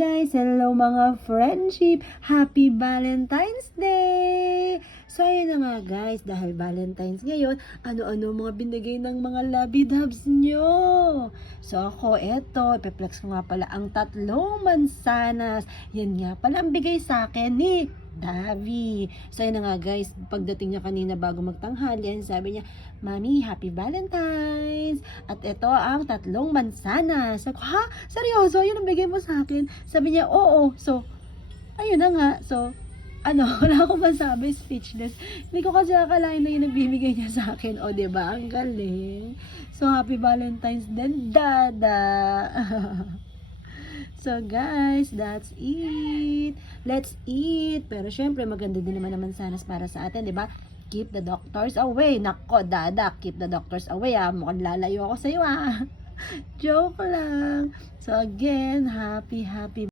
guys! Hello mga friendship! Happy Valentine's Day! So ayun na nga guys, dahil Valentine's ngayon, ano-ano mga binigay ng mga lovey-dubs nyo? So ako, eto, ipeplex ko nga pala ang 3 mansanas. Yan nga pala ang bigay sa akin ni Davi. So ayun na nga guys, pagdating niya kanina bago magtanghalian, sabi niya, Mami, Happy Valentine's! At ito ang 3 mansanas. Sabi ko, ha? Seryoso? Yun ang bigay mo sa akin? Sabi niya, oo. So, ayun na nga. So, wala akong masabi, speechless. Hindi ko kasi akalain na yun ang bibigay niya sa akin. O, diba? Ang galing. So, Happy Valentine's din, Dada. So, guys, that's it. Let's eat. Pero, syempre, maganda din naman naman sanas para sa atin, diba? Keep the doctors away. Nako, Dada, keep the doctors away, ah. Mukhang lalayo ako sa'yo, ah. Joke lang. So, again, happy